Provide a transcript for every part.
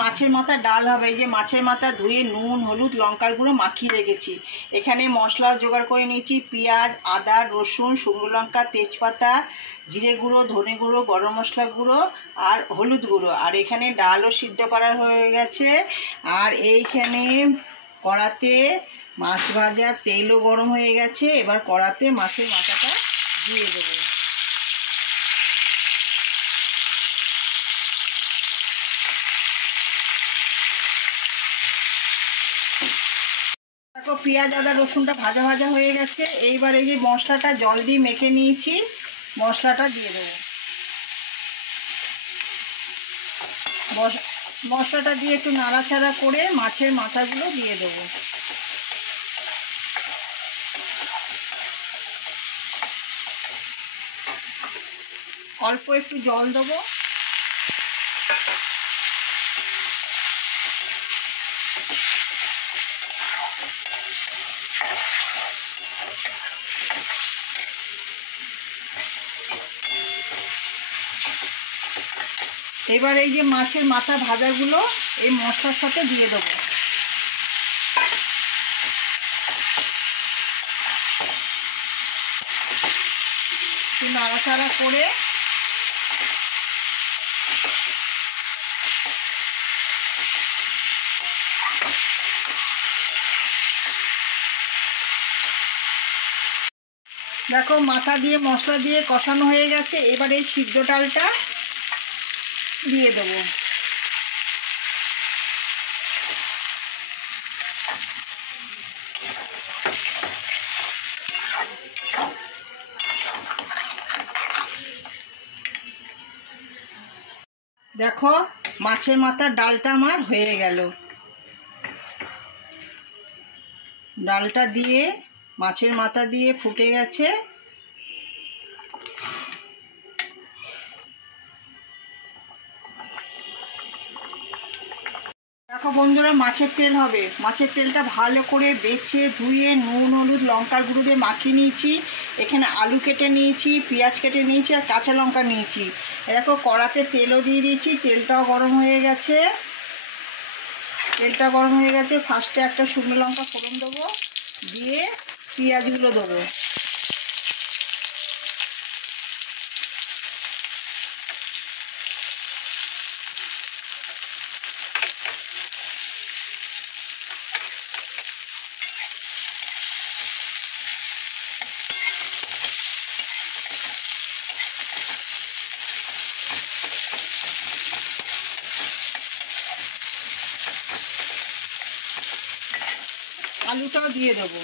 মাছের মাথা ডাল হবে। এই যে মাছের মাথা ধুয়ে নুন হলুদ লঙ্কার গুঁড়ো মাখিয়ে রেখেছি। এখানে মশলা জোগাড় করে নিয়েছি, পেঁয়াজ আদা রসুন শুকনো লঙ্কা তেজপাতা জিরে গুঁড়ো ধনে গুঁড়ো গরম মশলা গুঁড়ো আর হলুদ গুঁড়ো। আর এখানে ডালও সিদ্ধ করা হয়ে গেছে। আর এইখানে কড়াতে মাছ ভাজার তেলও গরম হয়ে গেছে। এবার কড়াতে মাছের মাথাটা দিয়ে দেবো। দেখো পেঁয়াজ আদা রসুনটা ভাজা ভাজা হয়ে গেছে। এইবার এই যে মশলাটা জল দিয়ে মেখে নিয়েছি, মশলাটা দিয়ে দেবো। মশলাটা দিয়ে একটু নাড়াচাড়া করে মাছের মাথাগুলো দিয়ে দেবো। অল্প একটু জল দেবো। এবার এই যে মাছের মাথা ভাজাগুলো এই মশলার সাথে দিয়ে দেবো। একটু নাড়াচাড়া করে দেখো মাথা দিয়ে মশলা দিয়ে কষানো হয়ে গেছে। এবার এই সিদ্ধ ডালটা দিয়ে দেবো। দেখো মাছের মাথার ডালটা আমার হয়ে গেল। ডালটা দিয়ে মাছের মাথা দিয়ে ফুটে গেছে। দেখো বন্ধুরা মাছের তেল হবে। মাছের তেলটা ভালো করে বেছে ধুয়ে নুন হলুদ লঙ্কার গুঁড়ো দিয়ে মাখিয়ে নিয়েছি। এখানে আলু কেটে নিয়েছি, পেঁয়াজ কেটে নিয়েছি আর কাঁচা লঙ্কা নিয়েছি। দেখো কড়াতে তেলও দিয়ে দিয়েছি, তেলটাও গরম হয়ে গেছে। তেলটা গরম হয়ে গেছে। ফার্স্টে একটা শুকনো লঙ্কা ফোড়ন দেবো, দিয়ে পেঁয়াজগুলো দেবো। আলুটাও দিয়ে দেবো।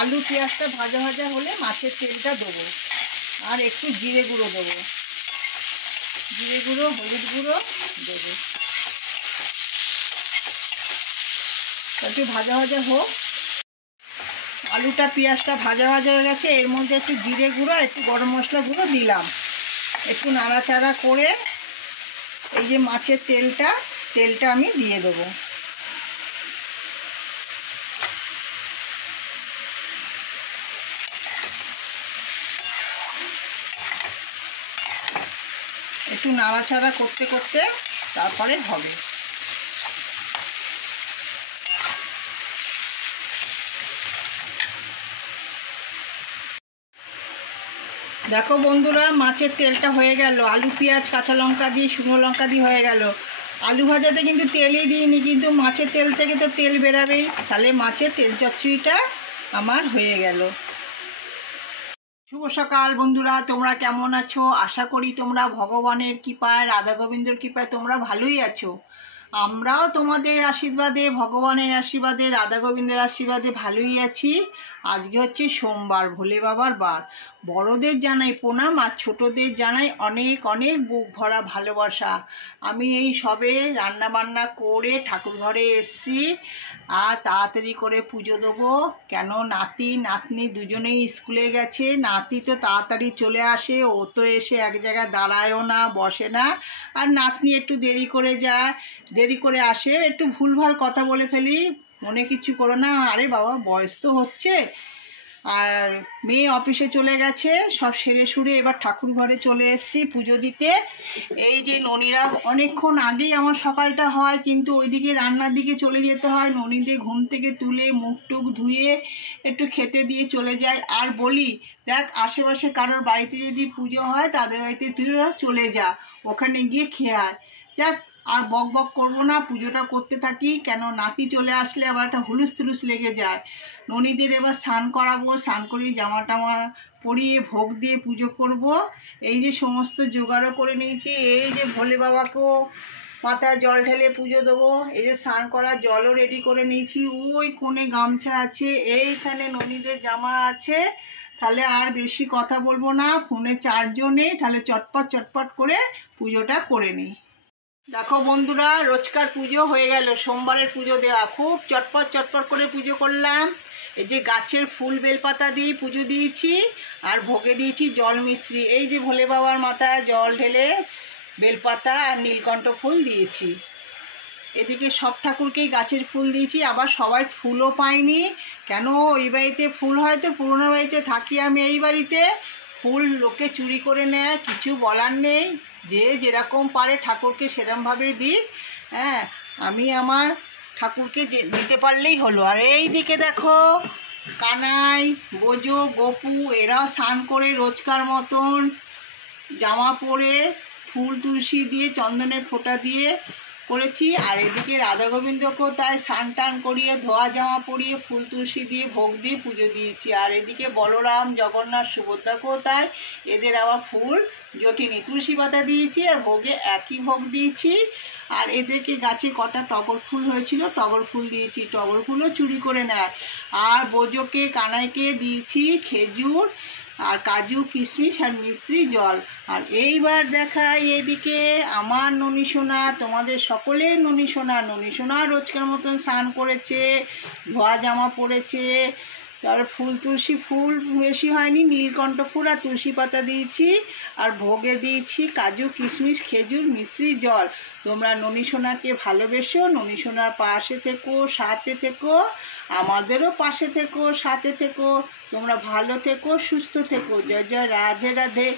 আলু পেঁয়াজটা ভাজা ভাজা হলে মাছের তেলটা দেবো। আর একটু জিরে গুঁড়ো দেবো, জিরে গুঁড়ো হলুদ গুঁড়ো দেবো। একটু ভাজা ভাজা হোক। আলুটা পেঁয়াজটা ভাজা ভাজা হয়ে গেছে। এর মধ্যে একটু জিরে গুঁড়ো আর একটু গরম মশলা গুঁড়ো দিলাম। একটু নাড়াচাড়া করে এই যে মাছের তেলটা আমি দিয়ে দেবো। একটু নাড়াচাড়া করতে করতে তারপরে হবে। দেখো বন্ধুরা মাছের তেলটা হয়ে গেল। আলু পেঁয়াজ কাঁচা লঙ্কা দিয়ে শুকনো লঙ্কা দিয়ে হয়ে গেল। আলু ভাজাতে কিন্তু তেলই দিইনি, কিন্তু মাছের তেল থেকে তো তেল বেরাবেই। তাহলে মাছের তেল চচ্চড়িটা আমার হয়ে গেল। শুভ সকাল বন্ধুরা, তোমরা কেমন আছো? আশা করি তোমরা ভগবানের কৃপায় রাধা গোবিন্দর কৃপায় তোমরা ভালোই আছো। আমরাও তোমাদের আশীর্বাদে ভগবানের আশীর্বাদে রাধা গোবিন্দের আশীর্বাদে ভালোই আছি। আজকে হচ্ছে সোমবার, ভোলে বাবার বার। বড়দের জানাই প্রণাম আর ছোটদের জানাই অনেক অনেক বুক ভরা ভালোবাসা। আমি এই সবে রান্না বান্না করে ঠাকুর ঘরে এসছি। আর তাড়াতাড়ি করে পুজো দেবো, কেন নাতি নাতনি দুজনেই স্কুলে গেছে। নাতি তো তাড়াতাড়ি চলে আসে, ও তো এসে এক জায়গায় দাঁড়ায়ও না বসে না। আর নাতনি একটু দেরি করে যায়, দেরি করে আসে, একটু ভুলভাল কথা বলে ফেলি, মনে কিছু করো না। আরে বাবা বয়স তো হচ্ছে, আর মেয়ে অফিসে চলে গেছে, সব সেরে সুরে এবার ঠাকুর ঘরে চলে এসেছি পুজো দিতে। এই যে ননীরা অনেকক্ষণ আগেই আমার সকালটা হয়, কিন্তু ওইদিকে রান্নার দিকে চলে যেতে হয়। ননীদের ঘুম থেকে তুলে মুখ টুক ধুয়ে একটু খেতে দিয়ে চলে যায়। আর বলি, দেখ আশেপাশে কারোর বাড়িতে যদি পুজো হয় তাদের বাড়িতে তুইও চলে যা, ওখানে গিয়ে খেয়ে আয়। দেখ আর বক বক করবো না, পুজোটা করতে থাকি, কেন নাতি চলে আসলে আবার একটা হুলুস তুলুস লেগে যায়। ননীদের এবার স্নান করাবো, স্নান করিয়ে জামা টামা পরিয়ে ভোগ দিয়ে পুজো করব। এই যে সমস্ত জোগাড়ও করে নিয়েছি। এই যে ভোলে বাবাকেও মাথায় জল ঢেলে পুজো দেবো। এই যে স্নান করার জলও রেডি করে নিয়েছি। ওই কোণে গামছা আছে, এইখানে ননীদের জামা আছে। তাহলে আর বেশি কথা বলবো না, ফোনে চার্জও নেই, তাহলে চটপট চটপট করে পুজোটা করে নিই। দেখো বন্ধুরা, রোজকার পুজো হয়ে গেল, সোমবারের পুজো দেওয়া, খুব চটপট চটপট করে পুজো করলাম। এই যে গাছের ফুল বেলপাতা দিয়ে পুজো দিয়েছি, আর ভোগে দিয়েছি জল মিশ্রি। এই যে ভোলে বাবার মাথায় জল ঢেলে বেলপাতা আর নীলকণ্ঠ ফুল দিয়েছি। এদিকে সব ঠাকুরকেই গাছের ফুল দিয়েছি, আবার সবাই ফুলও পাইনি। কেন এই বাড়িতে ফুল হয়তো পুরোনো বাড়িতে থাকি আমি, এই বাড়িতে ফুল লোকে চুরি করে নেয়, কিছু বলার নেই। যে যেরকম পারে ঠাকুরকে সেরকমভাবেই দিক। হ্যাঁ, আমি আমার ঠাকুরকে দিতে পারলেই হলো। আর এই দিকে দেখো কানাই, বোজো, গোপু এরাও স্নান করে রোজকার মতন জামা পরে ফুল তুলসী দিয়ে চন্দনের ফোঁটা দিয়ে করেছি। আর এদিকে রাধা গোবিন্দকেও তাই স্নান টান করিয়ে ধোয়া জামা পরিয়ে ফুল তুলসী দিয়ে ভোগ দিয়ে পুজো দিয়েছি। আর এদিকে বলরাম, জগন্নাথ, সুভদ্রাকেও তাই, এদের আবার ফুল জটিনি তুলসী পাতা দিয়েছি, আর ভোগে একই ভোগ দিয়েছি। আর এদেরকে গাছে কটা টগর ফুল হয়েছিল, টগর ফুল দিয়েছি, টগর ফুলও চুরি করে নেয়। আর বোজোকে কানাইকে দিয়েছি খেজুর আর কাজু কিশমিশ আর মিশ্রি জল। আর এইবার দেখাই এদিকে আমার ননী সোনা, তোমাদের সকলের ননী সোনা। ননী সোনা রোজকার মতন স্নান করেছে, ধোয়া জামা পরেছে। তার ফুল তুলসী ফুল বেশি হয়নি, নীলকণ্ঠ ফুল আর তুলসী পাতা দিয়েছি। আর ভোগে দিয়েছি কাজু কিশমিশ খেজুর মিশ্রি জল। তোমরা ননী সোনাকে ভালোবেসো, ননী সোনার পাশে থেকো, সাথে থেকো, আমাদেরও পাশে থেকো, সাথে থেকো। তোমরা ভালো থেকো, সুস্থ থেকো। জয় জয় রাধে রাধে,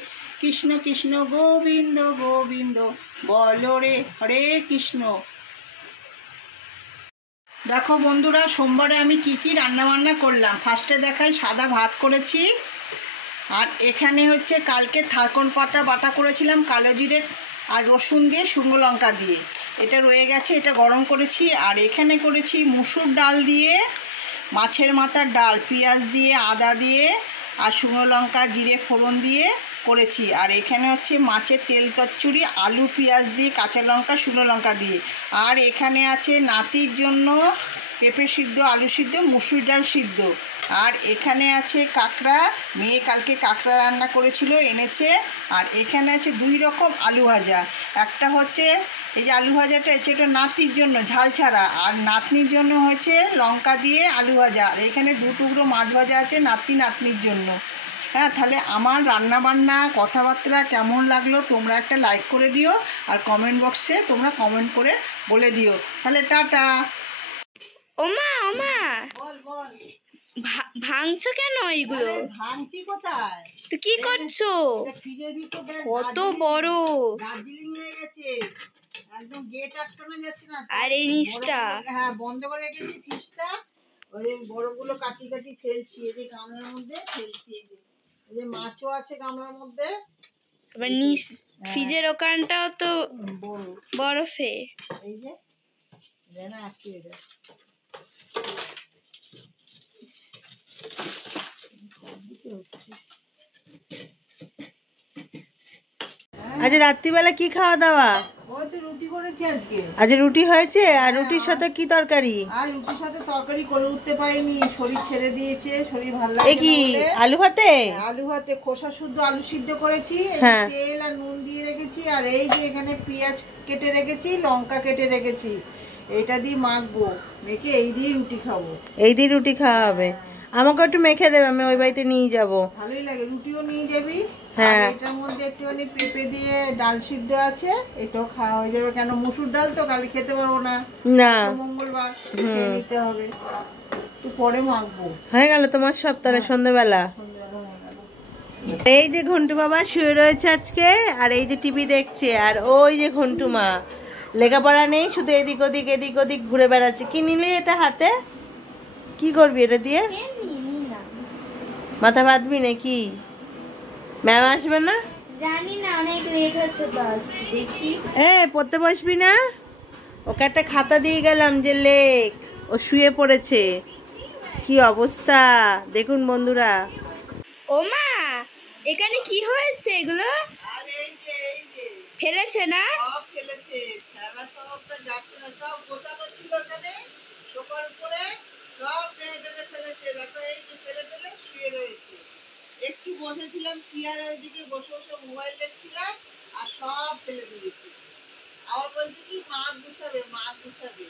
কৃষ্ণ কৃষ্ণ গোবিন্দ গোবিন্দ, বলো রে হরে কৃষ্ণ। দেখো বন্ধুরা, সোমবারে আমি কি কি রান্নাবান্না করলাম। ফার্স্টে দেখাই, সাদা ভাত করেছি। আর এখানে হচ্ছে কালকে থারকন পাতা বাটা করেছিলাম কালো জিরে আর রসুন দিয়ে, শুকনো লঙ্কা দিয়ে, এটা রয়ে গেছে, এটা গরম করেছি। আর এখানে করেছি মুসুর ডাল দিয়ে মাছের মাথার ডাল, পেঁয়াজ দিয়ে, আদা দিয়ে আর শুকনো লঙ্কা জিরে ফোড়ন দিয়ে করেছি। আর এখানে হচ্ছে মাছের তেল চচ্চড়ি, আলু পেঁয়াজ দিয়ে, কাঁচা লঙ্কা শুকনো লঙ্কা দিয়ে। আর এখানে আছে নাতির জন্য পেঁপে সিদ্ধ, আলু সিদ্ধ, মুসুর ডাল সিদ্ধ। আর এখানে আছে কাঁকড়া, মেয়ে কালকে কাঁকড়া রান্না করেছিল, এনেছে। আর এখানে আছে 2 রকম আলু ভাজা। একটা হচ্ছে এই যে আলু ভাজাটা হচ্ছে এটা নাতির জন্য ঝাল ছাড়া, আর নাতনির জন্য হয়েছে লঙ্কা দিয়ে আলু ভাজা। আর এখানে 2 টুকরো মাছ ভাজা আছে নাতি নাতনির জন্য। হ্যাঁ, তাহলে আমার রান্নাবান্না কথাবার্তা কেমন লাগলো তোমরা একটা লাইক করে দিও, আর কমেন্ট বক্সে তোমরা কমেন্ট করে বলে দিও। তাহলে টাটা। ওমা ওমা, বল বল, ভাঙছো কেন এইগুলো? ভাঙছি কোথায়? তো কি করছো? ফ্রিজের ভিতরে কত বড় দার্জিলিং হয়ে গেছে, একদম গেট আটকানো যাচ্ছে না। আর এই নিচটা? হ্যাঁ, বন্ধ করে রেখেছি ফ্রিজটা। ওই বড়গুলো কাটি কাটি ফেলছি, এই যে গামলার মধ্যে ফেলছি। এই যে মাছও আছে গামলার মধ্যে। এবার নিচ ফ্রিজের ওখানটাও তো বরফে। এই যে না আটকে যায়। আজ রাত্রিবেলা কি খাওয়া দাওয়া? ওই তো রুটি করেছি আজকে। আজ রুটি হয়েছে? আর রুটির সাথে কি তরকারি? আর রুটির সাথে তরকারি করে উঠতে পারিনি, শরীর ছেড়ে দিয়েছে, শরীর ভালো লাগে না। কি আলু ভাতে? আলু ভাতে খোসা শুদ্ধ আলু সিদ্ধ করেছি, তেল আর নুন দিয়ে রেখেছি। আর এই যে এখানে পেঁয়াজ কেটে রেখেছি, লঙ্কা কেটে রেখেছি, এইটা দিয়ে মাখবো, মেখে এই দিয়ে রুটি খাবো। এই দিয়ে রুটি খাওয়া হবে? আমাকে একটু মেখে দেবে, আমি ওই বাড়িতে নিয়ে যাবো। ভালোই লাগে, রুটিও নিয়ে যাবি। হ্যাঁ, এটার মধ্যে একটুখানি পেঁপে দিয়ে ডাল সিদ্ধ আছে, এটাও খাওয়া হয়ে যাবে। কেন মুসুর ডাল তো কাল খেতে পারবো না, না মঙ্গলবার খেয়ে নিতে হবে। একটু পরে মাখবো। হয়ে গেল তোমার সব তাহলে সন্ধ্যেবেলা? সন্ধ্যাবেলা হয়ে গেল। এই যে ঘন্টু বাবা শুয়ে রয়েছে আজকে, আর এই যে টিভি দেখছে, আর ওই যে ঘন্টু মা লেখাপড়া নেই, শুধু এদিক ওদিক এদিক ওদিক ঘুরে বেড়াচ্ছে। কি নিলি এটা হাতে? কি করবি এটা দিয়ে? মাথা বাঁধবি নাকি? ম্যাম আসবে না? জানি না, অনেক লেট হচ্ছে তো আসতে, দেখি। পড়তে বসবি না? ওকে একটা খাতা দিয়ে গেলাম যে লেখ। ও শুয়ে পড়েছে। কি অবস্থা দেখুন বন্ধুরা। ও মা, এখানে কি হয়েছে এগুলো? আর এই যে ফেলেছে না? সব ফেলেছে, খেলা সবটা যাচ্ছে না, সব গোছানো ছিল এখানে সোফার উপরে, সব টেনে টেনে ফেলেছে। দেখো এই যে ফেলে ফেলে শুয়ে রয়েছে। একটু বসেছিলাম চেয়ারে, ওইদিকে বসে বসে মোবাইল দেখছিলাম, আর সব ফেলে দিয়েছি। আবার বলছে কি মা গুছাবে, মা গুছাবে।